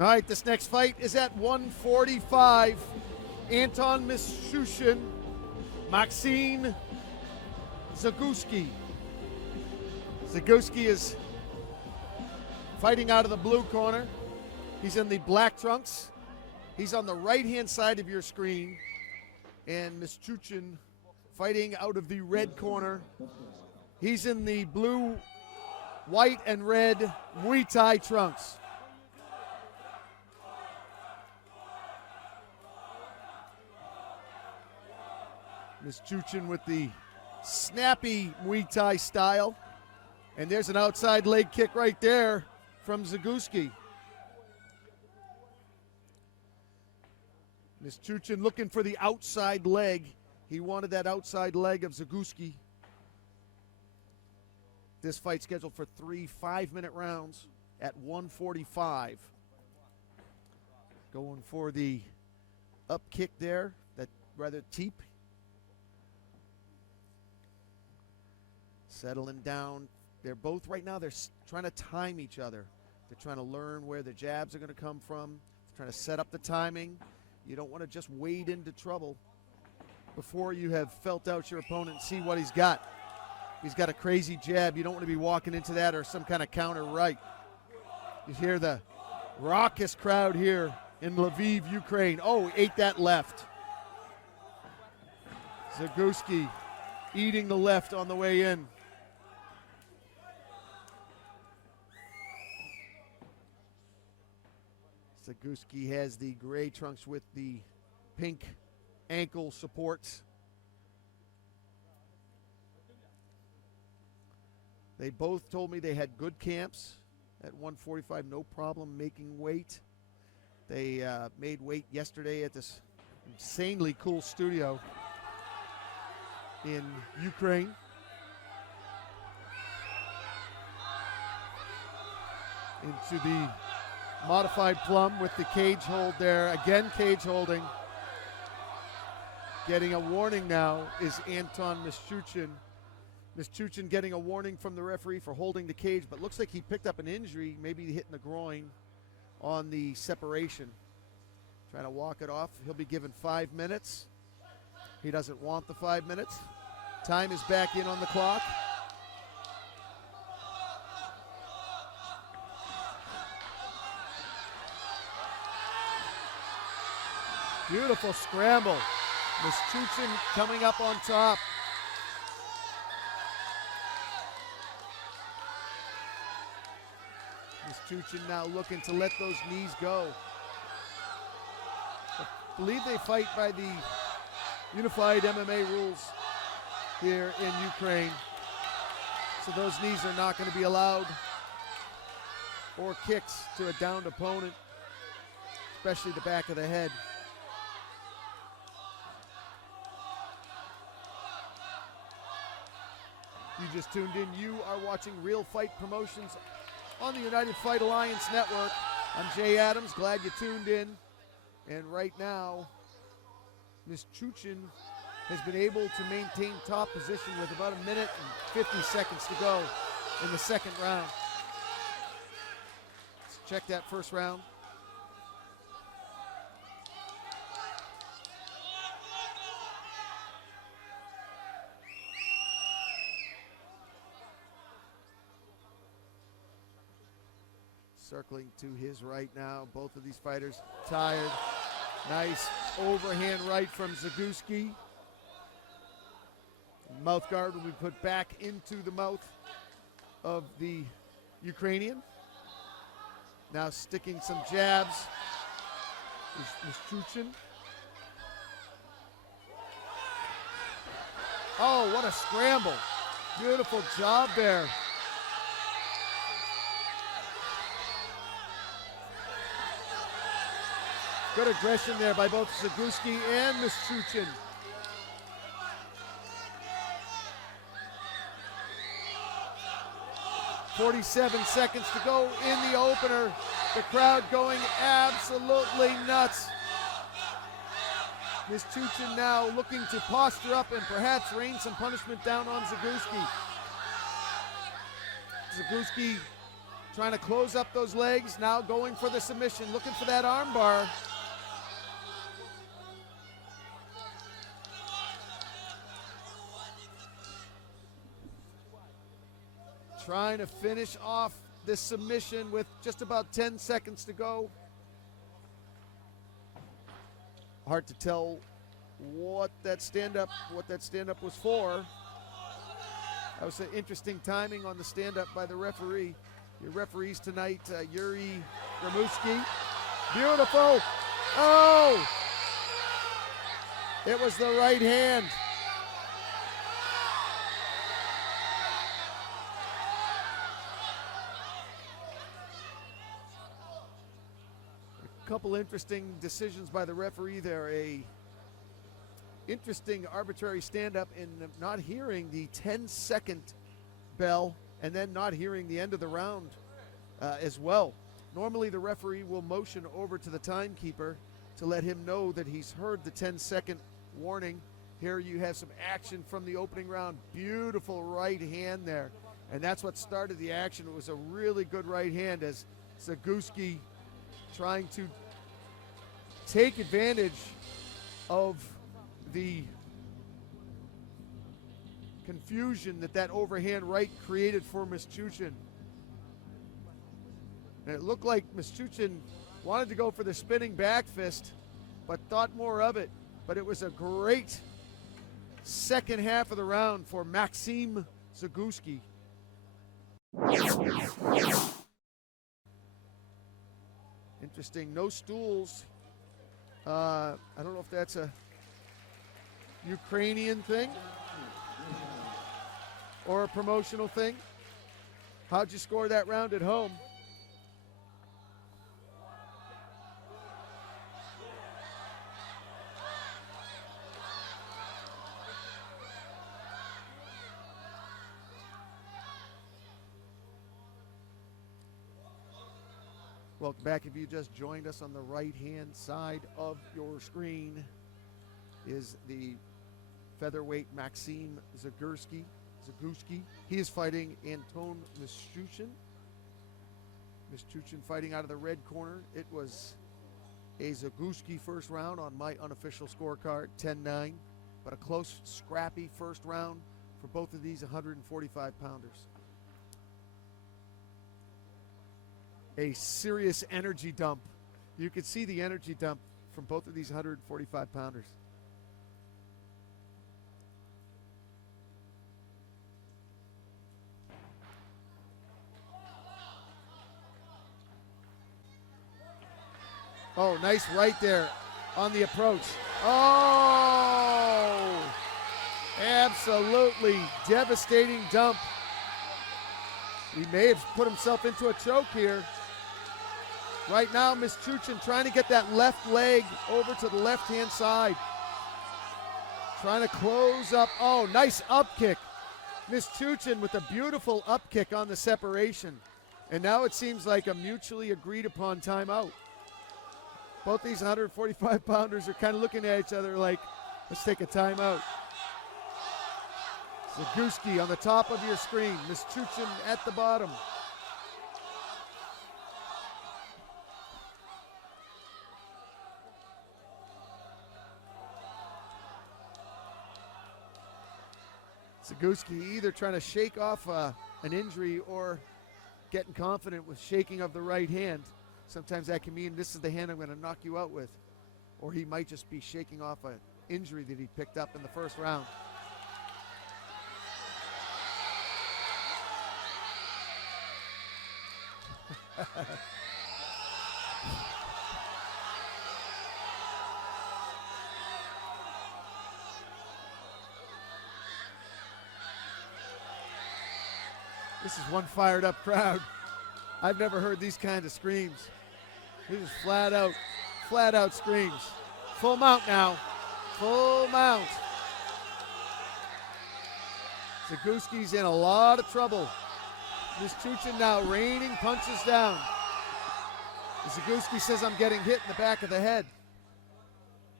All right, this next fight is at 145. Anton Mishuchun, Maksim Zagursky. Zagursky is fighting out of the blue corner. He's in the black trunks. He's on the right-hand side of your screen. And Mishuchun fighting out of the red corner. He's in the blue, white, and red Muay Thai trunks. Mishuchun with the snappy Muay Thai style. And there's an outside leg kick right there from Zagursky. Mishuchun looking for the outside leg. He wanted that outside leg of Zagursky. This fight scheduled for 3 5-minute rounds at 145. Going for the up kick there, that rather teep. Settling down. They're both right now, they're trying to time each other. They're trying to learn where the jabs are going to come from. They're trying to set up the timing. You don't want to just wade into trouble before you have felt out your opponent and see what he's got. He's got a crazy jab. You don't want to be walking into that or some kind of counter right. You hear the raucous crowd here in Lviv, Ukraine. Oh, he ate that left. Zagursky eating the left on the way in. Zagursky has the gray trunks with the pink ankle supports. They both told me they had good camps at 145, no problem making weight. They made weight yesterday at this insanely cool studio in Ukraine. Into the modified plum with the cage hold there. Again, cage holding. Getting a warning now is Anton Mishuchun. Mishuchun getting a warning from the referee for holding the cage, but looks like he picked up an injury, maybe hitting the groin on the separation. Trying to walk it off. He'll be given 5 minutes. He doesn't want the 5 minutes. Time is back in on the clock. Beautiful scramble. Mishuchun coming up on top. Mishuchun now looking to let those knees go. I believe they fight by the unified MMA rules here in Ukraine. So those knees are not going to be allowed, or kicks to a downed opponent, especially the back of the head. You just tuned in. You are watching Real Fight Promotions on the United Fight Alliance Network. I'm Jay Adams. Glad you tuned in. And right now, Mishuchun has been able to maintain top position with about 1 minute and 50 seconds to go in the second round. Let's check that first round. Circling to his right now. Both of these fighters tired. Nice overhand right from Zagursky. Mouth guard will be put back into the mouth of the Ukrainian. Now sticking some jabs is Mishuchun. Oh, what a scramble. Beautiful job there. Good aggression there by both Zagursky and Mishuchun. .47 seconds to go in the opener. The crowd going absolutely nuts. Mishuchun now looking to posture up and perhaps rain some punishment down on Zagursky. Zagursky trying to close up those legs, now going for the submission, looking for that arm bar. Trying to finish off this submission with just about 10 seconds to go. Hard to tell what that stand-up was for. That was an interesting timing on the stand-up by the referee. Your referees tonight, Zagursky. Beautiful. Oh! It was the right hand. Couple interesting decisions by the referee there. A interesting arbitrary stand-up in not hearing the 10-second bell and then not hearing the end of the round as well. Normally the referee will motion over to the timekeeper to let him know that he's heard the 10-second warning. Here you have some action from the opening round. Beautiful right hand there. And that's what started the action. It was a really good right hand as Zagursky trying to take advantage of the confusion that overhand right created for Mishuchun. And it looked like Mishuchun wanted to go for the spinning back fist, but thought more of it. But it was a great second half of the round for Maksim Zagursky. Interesting, no stools. I don't know if that's a Ukrainian thing or a promotional thing. How'd you score that round at home? Welcome back. If you just joined us, on the right-hand side of your screen is the featherweight Maksim Zagursky. He is fighting Anton Mishuchun. Mishuchun fighting out of the red corner. It was a Zagursky first round on my unofficial scorecard, 10-9, but a close, scrappy first round for both of these 145-pounders. A serious energy dump. You could see the energy dump from both of these 145-pounders. Oh, nice right there on the approach. Oh, absolutely devastating dump. He may have put himself into a choke here. Right now, Mishuchun trying to get that left leg over to the left-hand side. Trying to close up. Oh, nice up kick. Mishuchun with a beautiful up kick on the separation. And now it seems like a mutually agreed upon timeout. Both these 145-pounders are kind of looking at each other like, let's take a timeout. Zagursky on the top of your screen. Mishuchun at the bottom. Zagursky either trying to shake off an injury or getting confident with shaking of the right hand. Sometimes that can mean this is the hand I'm going to knock you out with. Or he might just be shaking off an injury that he picked up in the first round. This is one fired up crowd. I've never heard these kinds of screams. This is flat out flat out screams. Full mount now. Full mount. Zagursky's in a lot of trouble. Mishuchun now raining punches down. Zagursky says, I'm getting hit in the back of the head.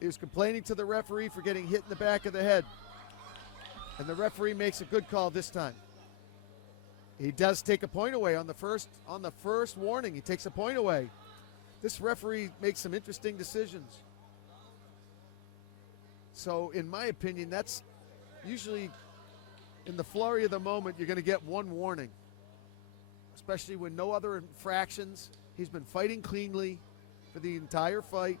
He was complaining to the referee for getting hit in the back of the head. And the referee makes a good call this time. He does take a point away on the first warning. He takes a point away. This referee makes some interesting decisions. So in my opinion, that's usually in the flurry of the moment, you're going to get one warning, especially when no other infractions. He's been fighting cleanly for the entire fight.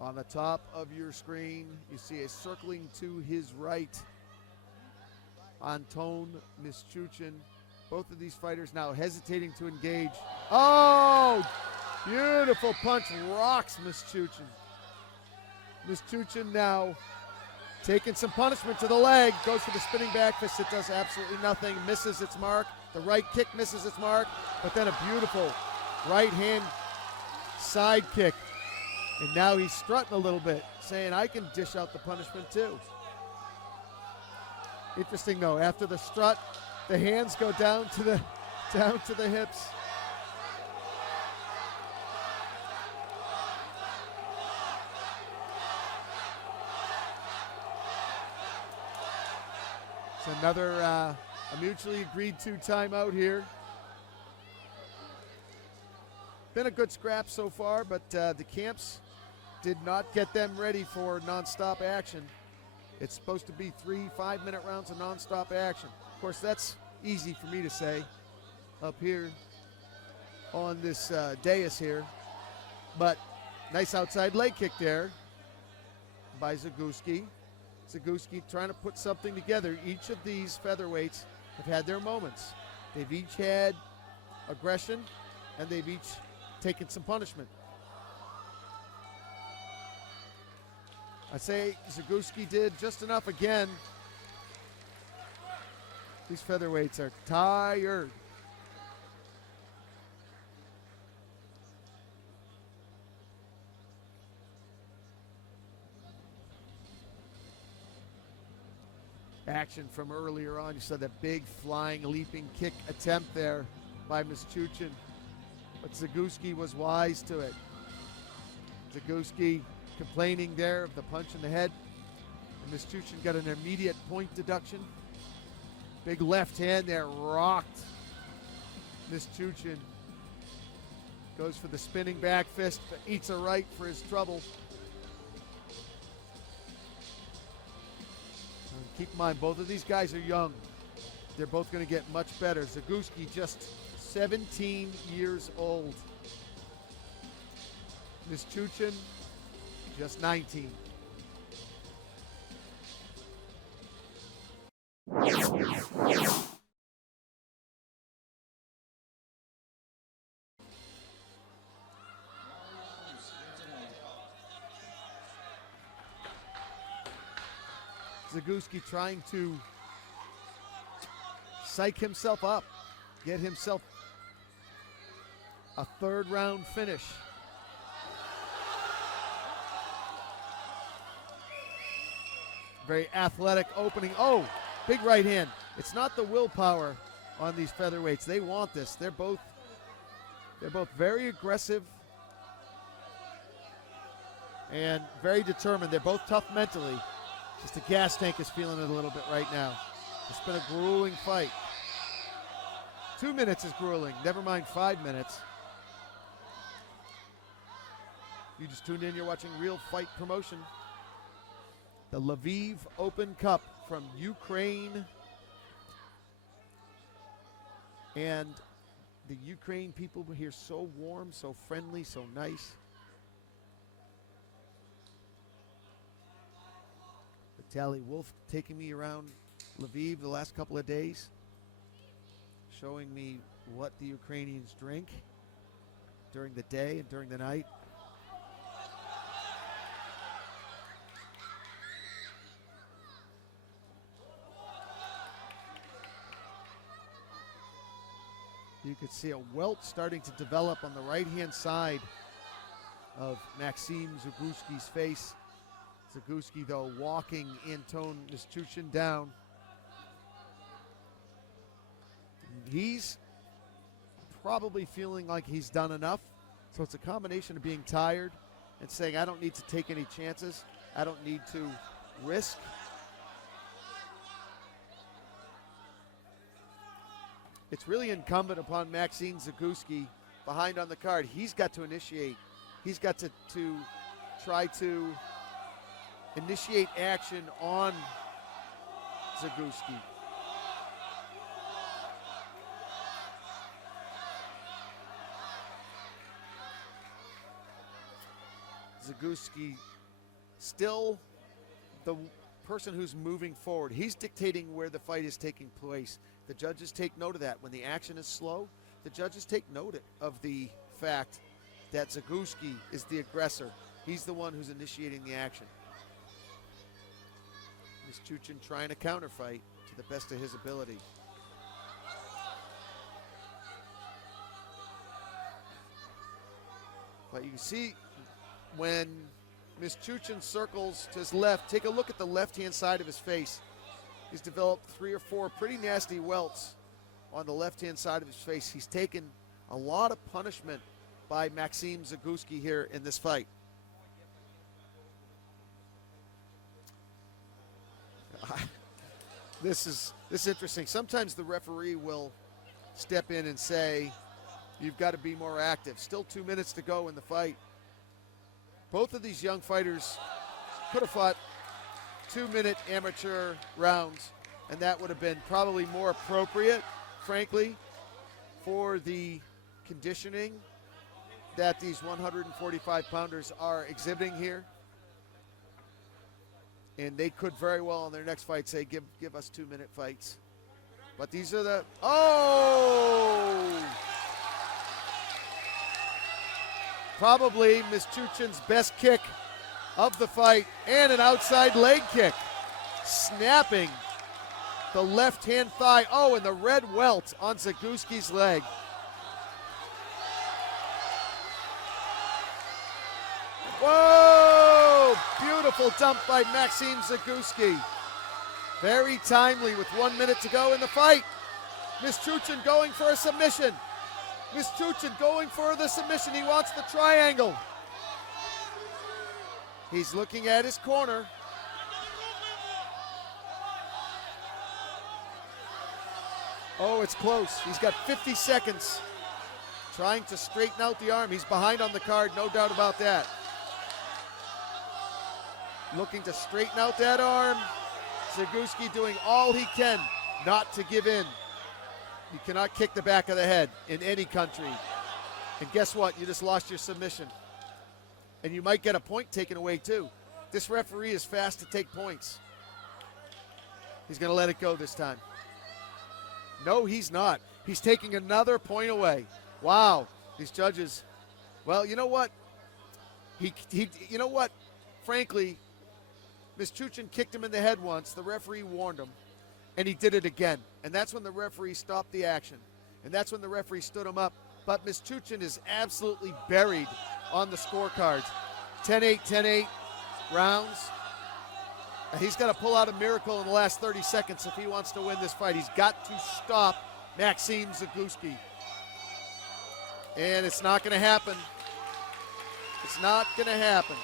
On the top of your screen, you see a circling to his right, Anton, Mishuchun. Both of these fighters now hesitating to engage. Oh, beautiful punch, rocks Mishuchun. Mishuchun now taking some punishment to the leg, goes for the spinning back fist. It does absolutely nothing, misses its mark. The right kick misses its mark, but then a beautiful right hand side kick. And now he's strutting a little bit, saying, I can dish out the punishment too. Interesting though, after the strut, the hands go down to the hips. It's another a mutually agreed to timeout here. Been a good scrap so far, but the camps did not get them ready for nonstop action. It's supposed to be 3 5-minute rounds of nonstop action. Of course, that's easy for me to say up here on this dais here. But nice outside leg kick there by Zagursky. Zagursky trying to put something together. Each of these featherweights have had their moments. They've each had aggression, and they've each taken some punishment. I say Zagursky did just enough again. These featherweights are tired. Action from earlier on. You saw that big flying, leaping kick attempt there by Mishuchun. But Zagursky was wise to it. Zagursky complaining there of the punch in the head. And Mishuchun got an immediate point deduction. Big left hand there, rocked Mishuchun. Goes for the spinning back fist, but eats a right for his trouble. And keep in mind, both of these guys are young. They're both going to get much better. Zagursky just 17 years old. Mishuchun just 19. Zagursky trying to psych himself up, get himself a third round finish. Very athletic opening. Oh, big right hand. It's not the willpower on these featherweights. They want this. They're both very aggressive and very determined. They're both tough mentally. Just the gas tank is feeling it a little bit right now. It's been a grueling fight. 2 minutes is grueling, never mind 5 minutes. You just tuned in, you're watching Real Fight Promotion. The Lviv Open Cup from Ukraine. And the Ukraine people were here so warm, so friendly, so nice. Vitaly Wolf taking me around Lviv the last couple of days, showing me what the Ukrainians drink during the day and during the night. You could see a welt starting to develop on the right-hand side of Maksim Zagursky's face. Zagursky, though, walking Anton Mishuchun down. He's probably feeling like he's done enough. So it's a combination of being tired and saying, I don't need to take any chances. I don't need to risk. It's really incumbent upon Maksim Zagursky behind on the card. He's got to initiate. He's got to try to initiate action on Zagursky. Zagursky still the person who's moving forward. He's dictating where the fight is taking place. The judges take note of that. When the action is slow, the judges take note of the fact that Zagursky is the aggressor. He's the one who's initiating the action. Mishuchun trying to counterfight to the best of his ability. But you can see when Mishuchun circles to his left, take a look at the left-hand side of his face. He's developed 3 or 4 pretty nasty welts on the left-hand side of his face. He's taken a lot of punishment by Maksim Zagursky here in this fight. This is interesting. Sometimes the referee will step in and say, you've got to be more active. Still 2 minutes to go in the fight. Both of these young fighters could have fought 2-minute amateur rounds, and that would have been probably more appropriate, frankly, for the conditioning that these 145-pounders are exhibiting here. And they could very well in their next fight say, give us 2-minute fights. But these are the, probably Mishuchun's best kick of the fight, and an outside leg kick, snapping the left-hand thigh. Oh, and the red welt on Zagursky's leg. Whoa! Beautiful dump by Maksim Zagursky. Very timely with 1 minute to go in the fight. Mishuchun going for a submission. Mishuchun going for the submission. He wants the triangle. He's looking at his corner. Oh, it's close. He's got 50 seconds trying to straighten out the arm. He's behind on the card, no doubt about that. Looking to straighten out that arm. Zagursky doing all he can not to give in. You cannot kick the back of the head in any country. And guess what? You just lost your submission. And you might get a point taken away too. This referee is fast to take points. He's going to let it go this time. No, he's not. He's taking another point away. Wow, these judges. Well, you know what? You know what? Frankly, Mishuchun kicked him in the head once. The referee warned him, and he did it again. And that's when the referee stopped the action. And that's when the referee stood him up. But Mishuchun is absolutely buried on the scorecards. 10-8, 10-8 rounds. And he's got to pull out a miracle in the last 30 seconds if he wants to win this fight. He's got to stop Maksim Zagursky. And it's not going to happen. It's not going to happen.